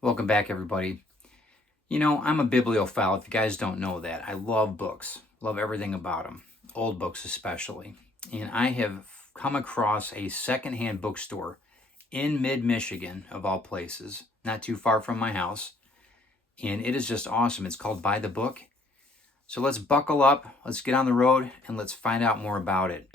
Welcome back, everybody. I'm a bibliophile, if you guys don't know that. I love books, love everything about them, old books especially. And I have come across a secondhand bookstore in mid-Michigan, of all places, not too far from my house. And it is just awesome. It's called By the Book. So let's buckle up, let's get on the road, and let's find out more about it.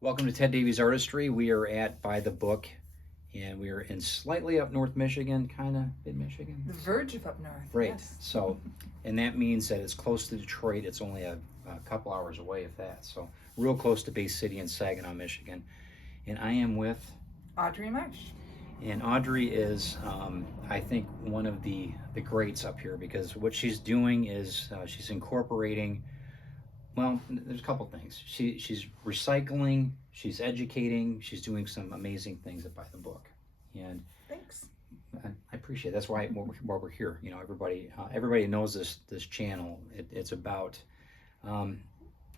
Welcome to Ted Davies Artistry. We are at By the Book, and we are in slightly up north Michigan, kind of mid-Michigan. The verge of up north. Right. Yes. So, and that means that it's close to Detroit. It's only a couple hours away, if that. So, real close to Bay City in Saginaw, Michigan. And I am with Audrey Marsh. And Audrey is, I think, one of the greats up here, because what she's doing is she's incorporating. Well, there's a couple things. She's recycling, she's educating, she's doing some amazing things at By the Book, and Thanks. I appreciate it. That's why we're here. Everybody knows this channel. It's about,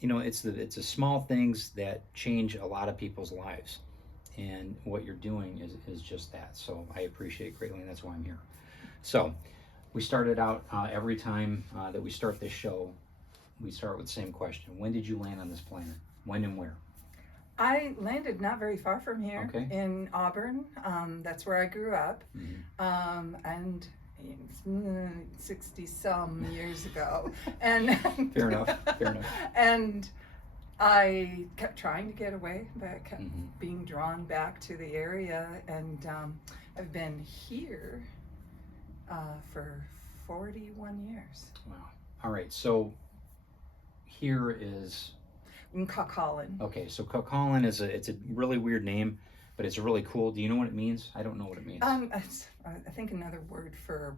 it's the small things that change a lot of people's lives, and what you're doing is just that. So I appreciate it greatly, and that's why I'm here. So we started out every time that we start this show. We start with the same question. When did you land on this planet? When and where? I landed not very far from here, Okay. in Auburn. That's where I grew up. Mm-hmm. And 60 some years ago. And Fair enough. And I kept trying to get away, but I kept Mm-hmm. being drawn back to the area. And I've been here for 41 years. Wow. All right. So here is In Kawkawlin. okay. So Kawkawlin it's a really weird name, but it's really cool. Do you know what it means? I don't know what it means. It's, I think another word for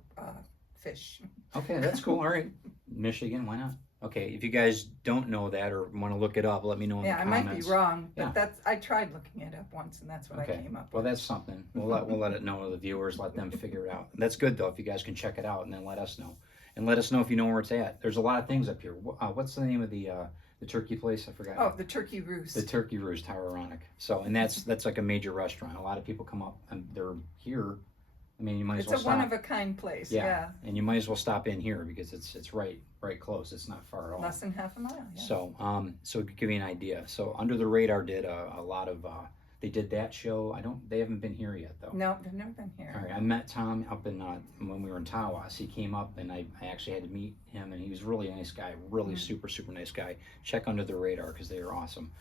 fish. Okay, that's cool. All right, Michigan. Why not? Okay, if you guys don't know that or want to look it up, let me know in the I comments. might be wrong, but Yeah. I tried looking it up once, and that's what Okay. I came up Well, with. that's something. We'll let it know to the viewers. Let them figure it out. That's good though. If you guys can check it out and then let us know, and let us know if you know where it's at. There's a lot of things up here. What's the name of the turkey place? I forgot. Oh, the Turkey Roost. The Turkey Roost, how ironic. So, and that's like a major restaurant. A lot of people come up and they're here. I mean, you might as It's well a stop. one-of-a-kind place, yeah. And you might as well stop in here because it's right close. It's not far at all. Less than half a mile, yeah. So to give you an idea. So Under the Radar did a lot of. They did that show. They haven't been here yet though. No, they've never been here. All right, I met Tom up in when we were in Tawas. He came up and I actually had to meet him, and he was really a nice guy, really super nice guy. Check Under the Radar because they are awesome.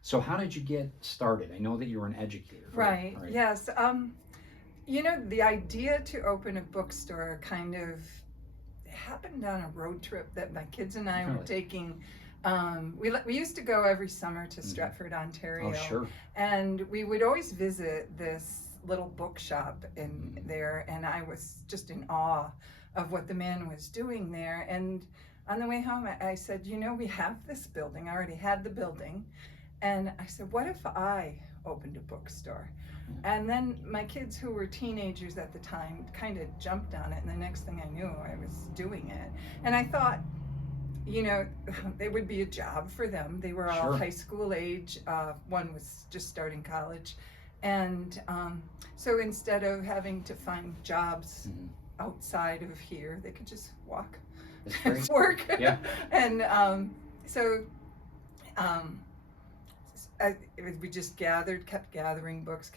So how did you get started? I know that you were an educator. Right. Yes. The idea to open a bookstore kind of happened on a road trip that my kids and I were taking. We used to go every summer to Stratford, Ontario. Oh, sure. And we would always visit this little bookshop in there, and I was just in awe of what the man was doing there. And on the way home, I said, we have this building. I already had the building. And I said, what if I opened a bookstore? And then my kids, who were teenagers at the time, kind of jumped on it. And the next thing I knew, I was doing it. And I thought, it would be a job for them. They were all high school age. One was just starting college. And so instead of having to find jobs outside of here, they could just walk and work. Yeah. And we just kept gathering books,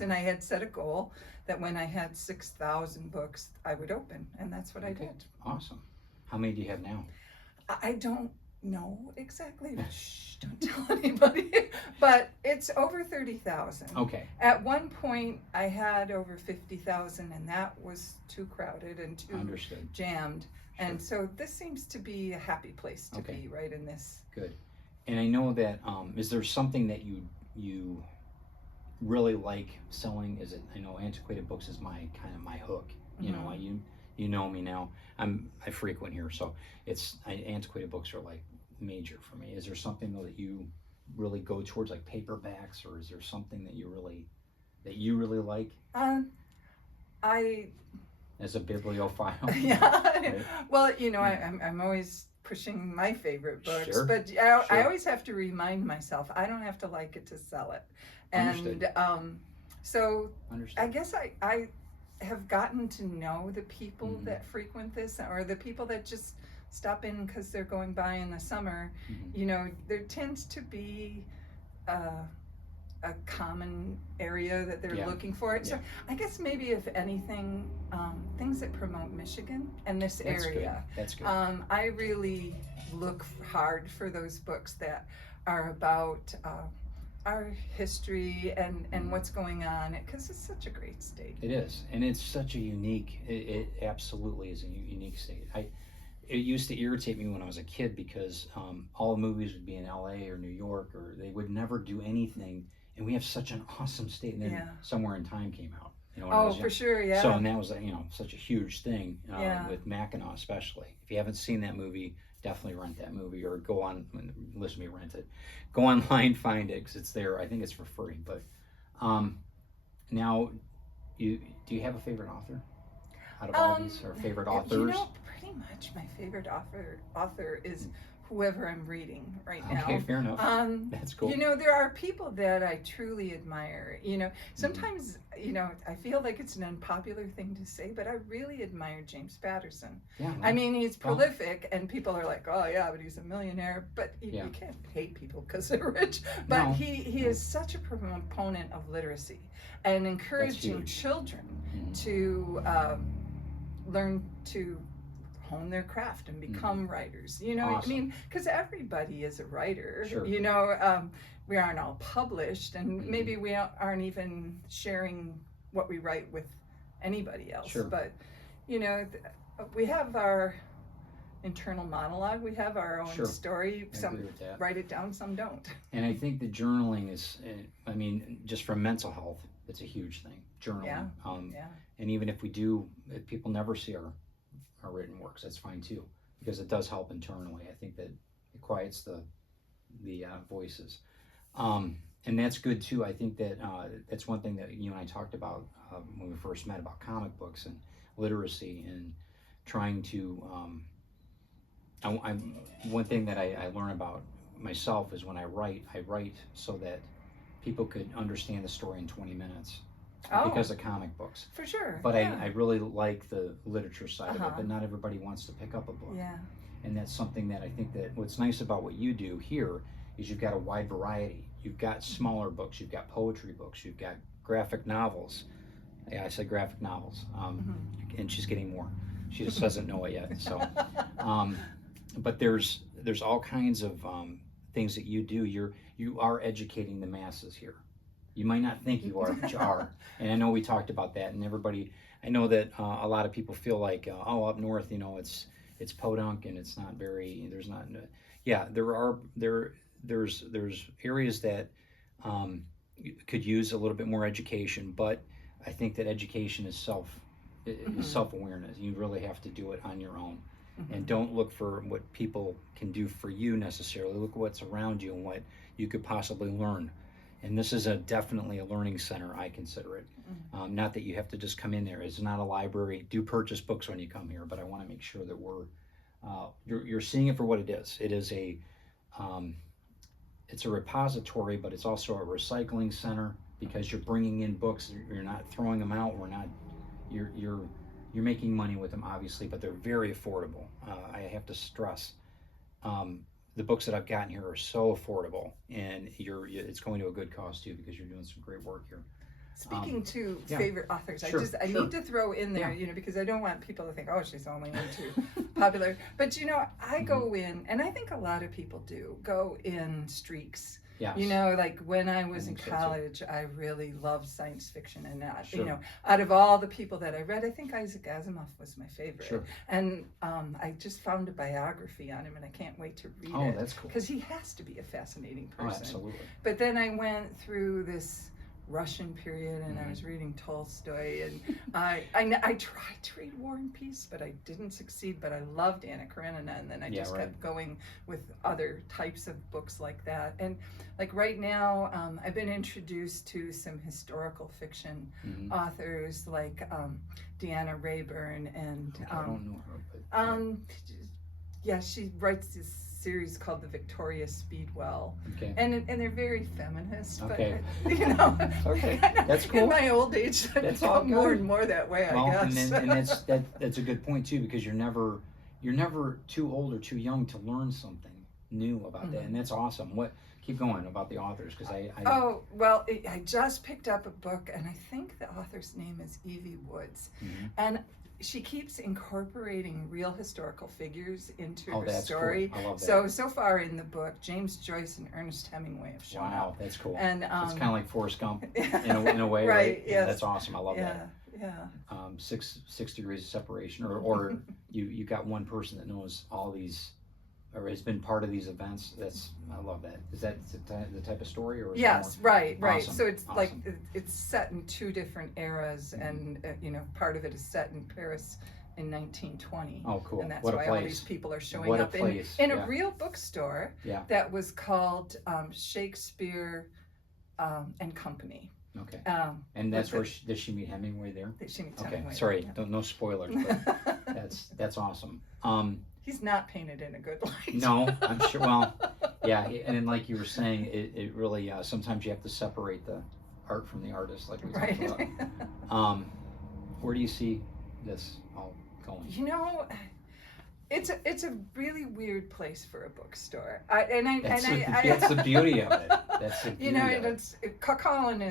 and I had set a goal that when I had 6,000 books, I would open, and that's what I did. Awesome. How many do you have now? I don't know exactly. Shh, don't tell anybody. But it's over 30,000. Okay. At one point, I had over 50,000, and that was too crowded and too Understood. jammed. And so this seems to be a happy place to be, right in this. Good. And I know that, is there something that you really like selling? Is it, I know antiquated books is my kind of my hook. You know, you know me now. I frequent here, so antiquated books are like major for me. Is there something though that you really go towards, like paperbacks, or is there something that you really like? I As a bibliophile. Yeah. Right? Well, you know, I'm always pushing my favorite books, Sure. but I always have to remind myself I don't have to like it to sell it. Understood. And so Understood. I guess I have gotten to know the people that frequent this, or the people that just stop in because they're going by in the summer. You know, there tends to be a common area that they're looking for. So I guess maybe if anything, things that promote Michigan and this area. That's good. I really look hard for those books that are about our history and what's going on, because it's such a great state. It is, and it's such a unique. It absolutely is a unique state. It used to irritate me when I was a kid because all the movies would be in L.A. or New York, or they would never do anything. And we have such an awesome state. And then Somewhere in Time came out. You know, when I was young. For sure, yeah. So, and that was, you know, such a huge thing with Mackinac especially. If you haven't seen that movie, definitely rent that movie, or go on, listen to me rent it. Go online, find it, because it's there. I think it's for free. But now, do you have a favorite author out of all these, or favorite authors? You know, pretty much my favorite author is whoever I'm reading right now. Okay, fair enough. That's cool. You know, there are people that I truly admire. You know, sometimes, you know, I feel like it's an unpopular thing to say, but I really admire James Patterson. Yeah, I mean, he's prolific, and people are like, oh yeah, but he's a millionaire. But you can't hate people because they're rich. But he is such a proponent of literacy and encouraging children to learn to hone their craft and become writers. You know, I mean, because everybody is a writer. You know, we aren't all published, and maybe we aren't even sharing what we write with anybody else. But you know, we have our internal monologue. We have our own story. Some write it down, some don't. And I think the journaling is, I mean, just for mental health, it's a huge thing. Journaling. And even if if people never see our written works, that's fine too, because it does help internally. I think that it quiets the voices, and that's good too. I think that that's one thing that you and I talked about when we first met, about comic books and literacy, and trying to one thing that I learn about myself is when I write so that people could understand the story in 20 minutes. Because of comic books. For sure. But I really like the literature side of it, but not everybody wants to pick up a book. Yeah. And that's something that I think that what's nice about what you do here is you've got a wide variety. You've got smaller books, you've got poetry books, you've got graphic novels. Yeah, I said graphic novels. And she's getting more. She just doesn't know it yet. So, but there's all kinds of things that you do. You are educating the masses here. You might not think you are, but you are. And I know we talked about that, and everybody, I know that a lot of people feel like, up north, you know, it's podunk and it's not very, there's areas that could use a little bit more education, but I think that education is self-awareness. You really have to do it on your own. And don't look for what people can do for you necessarily. Look at what's around you and what you could possibly learn. And this is definitely a learning center, I consider it. Not that you have to just come in there. It's not a library. Do purchase books when you come here, but I want to make sure that you're seeing it for what it is. It is it's a repository, but it's also a recycling center, because you're bringing in books. You're not throwing them out. You're making money with them, obviously, but they're very affordable. I have to stress. The books that I've gotten here are so affordable, and it's going to a good cause too, because you're doing some great work here. Speaking to favorite authors, I need to throw in there, you know, because I don't want people to think, oh, she's only into popular. But you know, I go in, and I think a lot of people do go in streaks. Yes. You know, like when I was in think so, too. college, I really loved science fiction, and Sure. you know, out of all the people that I read, I think Isaac Asimov was my favorite. Sure. And I just found a biography on him, and I can't wait to read Oh, it that's cool. because he has to be a fascinating Oh, person. absolutely. But then I went through this Russian period, and I Mhm. was reading Tolstoy, and I tried to read War and Peace, but I didn't succeed. But I loved Anna Karenina, and then I Yeah, just right. kept going with other types of books like that. And like right now, I've been introduced to some historical fiction Mhm. authors like Deanna Rayburn, and Okay, I don't know her, but yeah, she writes this series called The Victoria Speedwell, okay. and they're very feminist. Okay. But you know, Okay, that's In cool. my old age, I That's all become more good. and more that way. Well, I guess. and that's a good point too, because you're never too old or too young to learn something new about that, and that's awesome. What keep going about the authors, because I Oh, well, I just picked up a book, and I think the author's name is Evie Woods. Mhm. And she keeps incorporating real historical figures into Oh, her that's story. cool. I love that. So far in the book, James Joyce and Ernest Hemingway have shown Wow, up. that's cool. And It's kind of like Forrest Gump in a way, right? right? Yeah, Yes. that's awesome. I love that. Yeah. 6 degrees of separation, or you got one person that knows all these, or has been part of these events. I love that. Is that the type of story, or is it Yes, more? right. Awesome. So it's like Awesome. it's set in two different eras, and you know, part of it is set in Paris in 1920. Oh, cool. And that's What a why all place. these people are showing What a up place. in Yeah. a real bookstore Yeah. that was called Shakespeare and Company. Okay. And with that's the- where does she meet Hemingway there? She meets Okay. Hemingway. Sorry, Yeah. no spoilers, but that's awesome. He's not painted in a good light. No, I'm sure. Well, yeah, and then like you were saying, it really sometimes you have to separate the art from the artist, like we Right. talked about. Where do you see this all going? You know, it's a really weird place for a bookstore. That's the beauty of it. That's the beauty you know, of it. Kawkawlin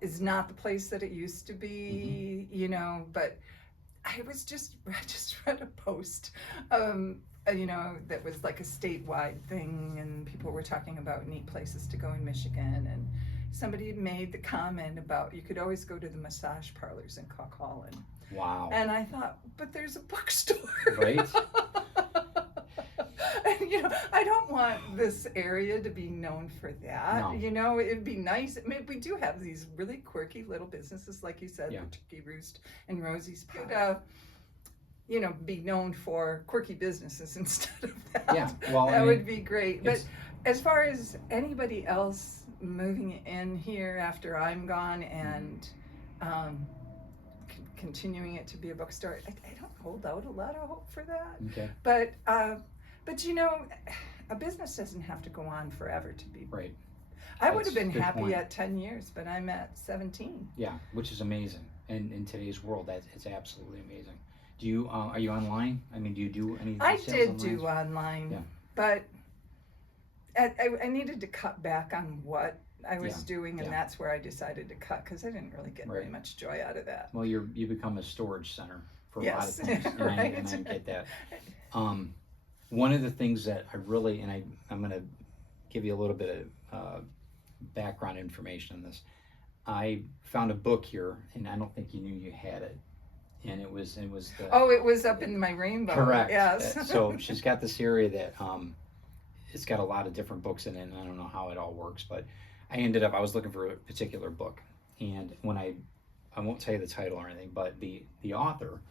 is not the place that it used to be. Mm-hmm. You know, but I just read a post, you know, that was like a statewide thing, and people were talking about neat places to go in Michigan, and somebody made the comment about you could always go to the massage parlors in Kawkawlin. Wow. And I thought, but there's a bookstore. Right. And you know, I don't want this area to be known for that. No. You know, it'd be nice. I mean, we do have these really quirky little businesses, like you said, Yeah. the Turkey Roost and Rosie's Pie. You know, be known for quirky businesses instead of that. Yeah. Well, that would be great. But it's- as far as anybody else moving in here after I'm gone and continuing it to be a bookstore, I don't hold out a lot of hope for that. Okay. But you know, a business doesn't have to go on forever to be. Right. I would have That's a been good happy point. at 10 years, but I'm at 17. Yeah, which is amazing. And in today's world, it's absolutely amazing. Do you are you online? I mean, do you do any? I sales did online? do online, Yeah. but I needed to cut back on what I was Yeah, doing, and yeah. that's where I decided to cut because I didn't really get very Right. much joy out of that. Well, you become a storage center for Yes, a lot of things, and, right. I get that. One of the things that I really, and I'm going to give you a little bit of background information on this. I found a book here, and I don't think you knew you had it, and it was the, Oh, it was up in my rainbow. correct. Yes. So she's got this area that it's got a lot of different books in it, and I don't know how it all works, but I was looking for a particular book, and when I won't tell you the title or anything, but the author,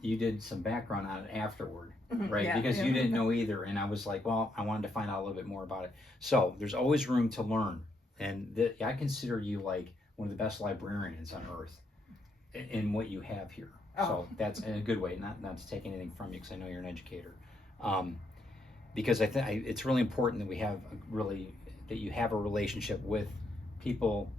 you did some background on it afterward, right? Yeah, Because yeah. you didn't know either, and I was like, well, I wanted to find out a little bit more about it. So there's always room to learn, and I consider you like one of the best librarians on earth in what you have here. Oh. So that's in a good way, not to take anything from you, because I know you're an educator. Because I think it's really important that we have that you have a relationship with people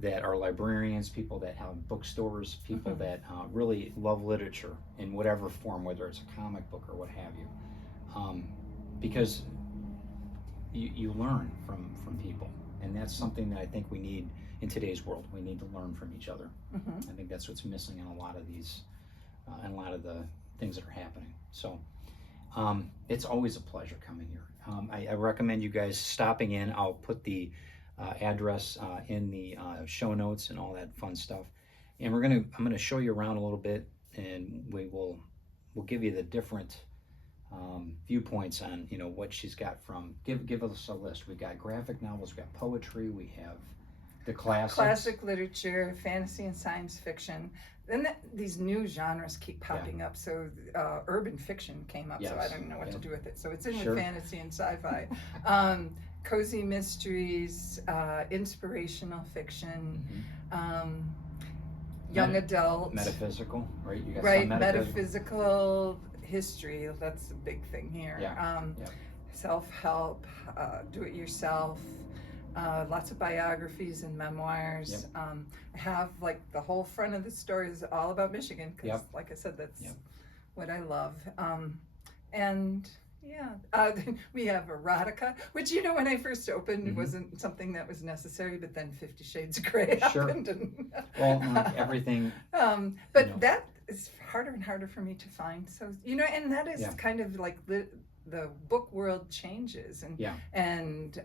that are librarians, people that have bookstores, people that really love literature in whatever form, whether it's a comic book or what have you, because you learn from people, and that's something that I think we need in today's world. We need to learn from each other. I think that's what's missing in a lot of these, in a lot of the things that are happening. So It's always a pleasure coming here. I recommend you guys stopping in. I'll put the address in the show notes and all that fun stuff. And I'm gonna show you around a little bit, and we'll give you the different viewpoints on what she's got from. Give us a list. We've got graphic novels, we've got poetry, we have the classics. Classic literature, fantasy and science fiction. Then these new genres keep popping up. So urban fiction came up, so I don't know what to do with it. So it's in with fantasy and sci-fi. Cozy mysteries, inspirational fiction, young adult. Metaphysical, right? You got some metaphysical history, that's a big thing here. Self-help, do-it-yourself. Lots of biographies and memoirs. I have like the whole front of the store is all about Michigan because, like I said, that's what I love. And we have erotica, which when I first opened wasn't something that was necessary, but then 50 Shades of Grey happened. And well, everything. But that is harder and harder for me to find. So and that is kind of like the book world changes, and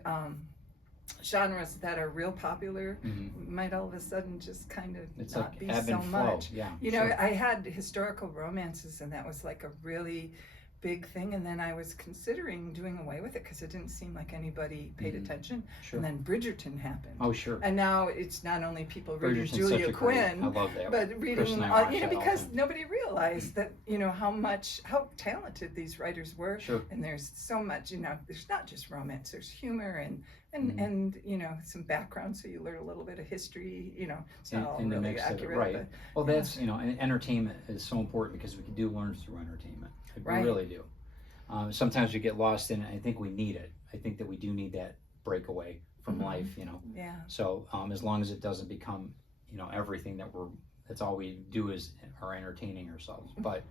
genres that are real popular might all of a sudden just kind of it's not like be ebb so and flow. much. I had historical romances, and that was like a really big thing, and then I was considering doing away with it because it didn't seem like anybody paid attention. And then Bridgerton happened. Oh, sure. And now it's not only people reading Julia Quinn, I love that, but reading because nobody realized that how talented these writers were. And there's so much, there's not just romance, there's humor and some background, so you learn a little bit of history. It's not all really accurate. Right. Well, that's and entertainment is so important because we do learn through entertainment. We really do. Sometimes we get lost in it. I think we need it. I think that we do need that breakaway from life. So as long as it doesn't become everything that's all we do is are entertaining ourselves. But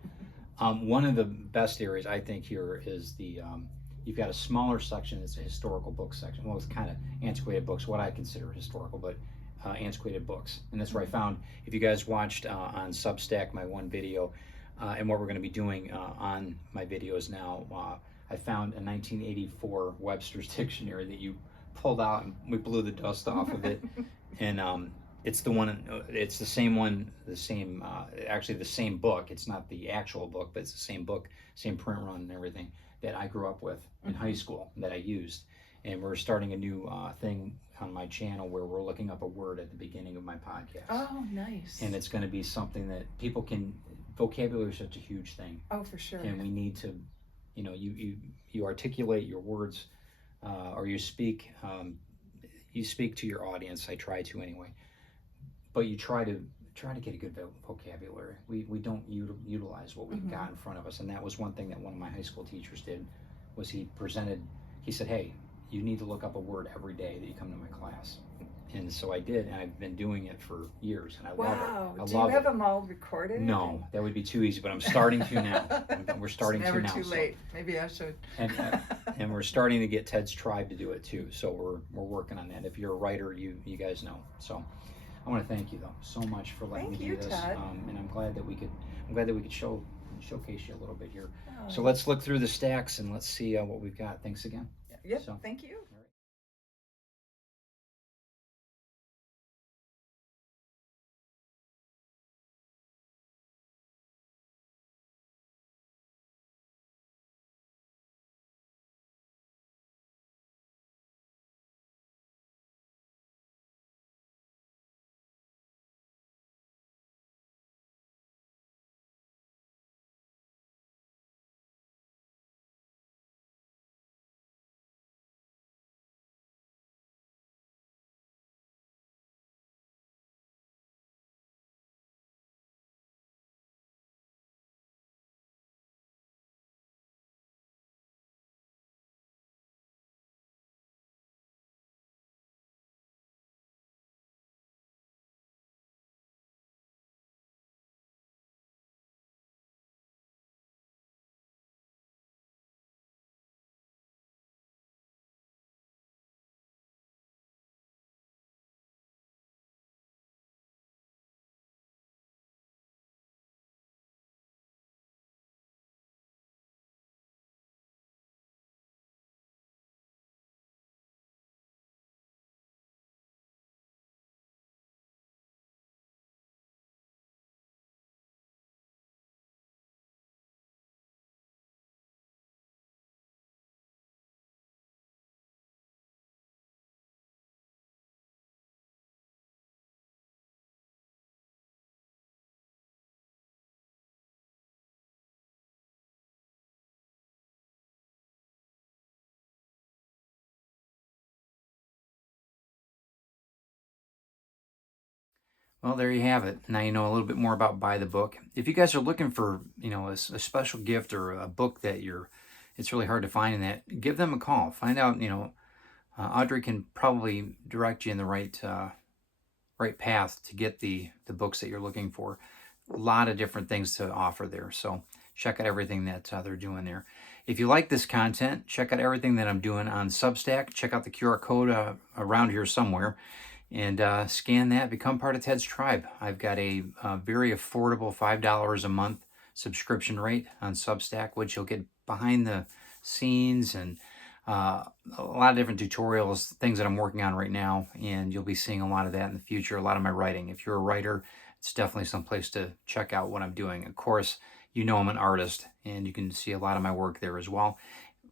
one of the best areas I think here is you've got a smaller section. It's a historical book section. Well, it's kind of antiquated books, what I consider historical, but antiquated books. And that's where I found, if you guys watched on Substack my one video, and what we're going to be doing on my videos now, I found a 1984 Webster's Dictionary that you pulled out, and we blew the dust off of it. And it's the same one, actually the same book. It's not the actual book, but it's the same book, same print run and everything that I grew up with in high school that I used. And we're starting a new thing on my channel where we're looking up a word at the beginning of my podcast. Oh, nice. And it's going to be something that people can. Vocabulary is such a huge thing. Oh, for sure. And we need to, you articulate your words, or you speak to your audience. I try to anyway. But you try to get a good vocabulary. We don't utilize what we've got in front of us, and that was one thing that one of my high school teachers did. Was he said, "Hey, you need to look up a word every day that you come to my class." And so I did, and I've been doing it for years, and I love it. Wow! Do you have them all recorded? No, that would be too easy, but I'm starting to now. We're starting to now. It's never too late. Maybe I should. And we're starting to get Ted's Tribe to do it too. So we're working on that. If you're a writer, you guys know. So I want to thank you though so much for letting me do this. Ted. And I'm glad that we could showcase you a little bit here. Oh. So let's look through the stacks and let's see what we've got. Thanks again. Yep. So, thank you. Well, there you have it. Now you know a little bit more about Buy the Book. If you guys are looking for, a special gift or a book that it's really hard to find in that, give them a call. Find out, Audrey can probably direct you in the right path to get the books that you're looking for. A lot of different things to offer there. So check out everything that they're doing there. If you like this content, check out everything that I'm doing on Substack. Check out the QR code around here somewhere and scan that. Become part of Ted's tribe. I've got a very affordable $5 a month subscription rate on Substack, which you'll get behind the scenes and a lot of different tutorials, things that I'm working on right now, and you'll be seeing a lot of that in the future, a lot of my writing. If you're a writer, it's definitely some place to check out what I'm doing. Of course, I'm an artist, and you can see a lot of my work there as well.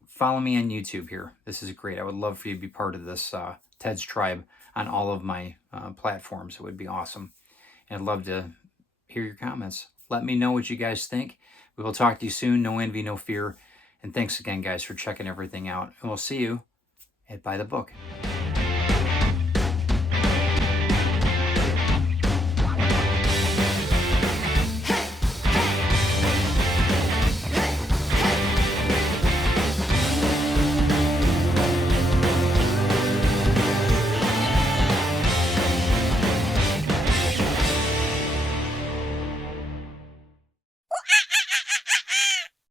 Follow me on YouTube here. This is great. I would love for you to be part of this Ted's Tribe on all of my platforms. It would be awesome. And I'd love to hear your comments. Let me know what you guys think. We will talk to you soon. No envy, no fear. And thanks again, guys, for checking everything out. And we'll see you at Buy the Book.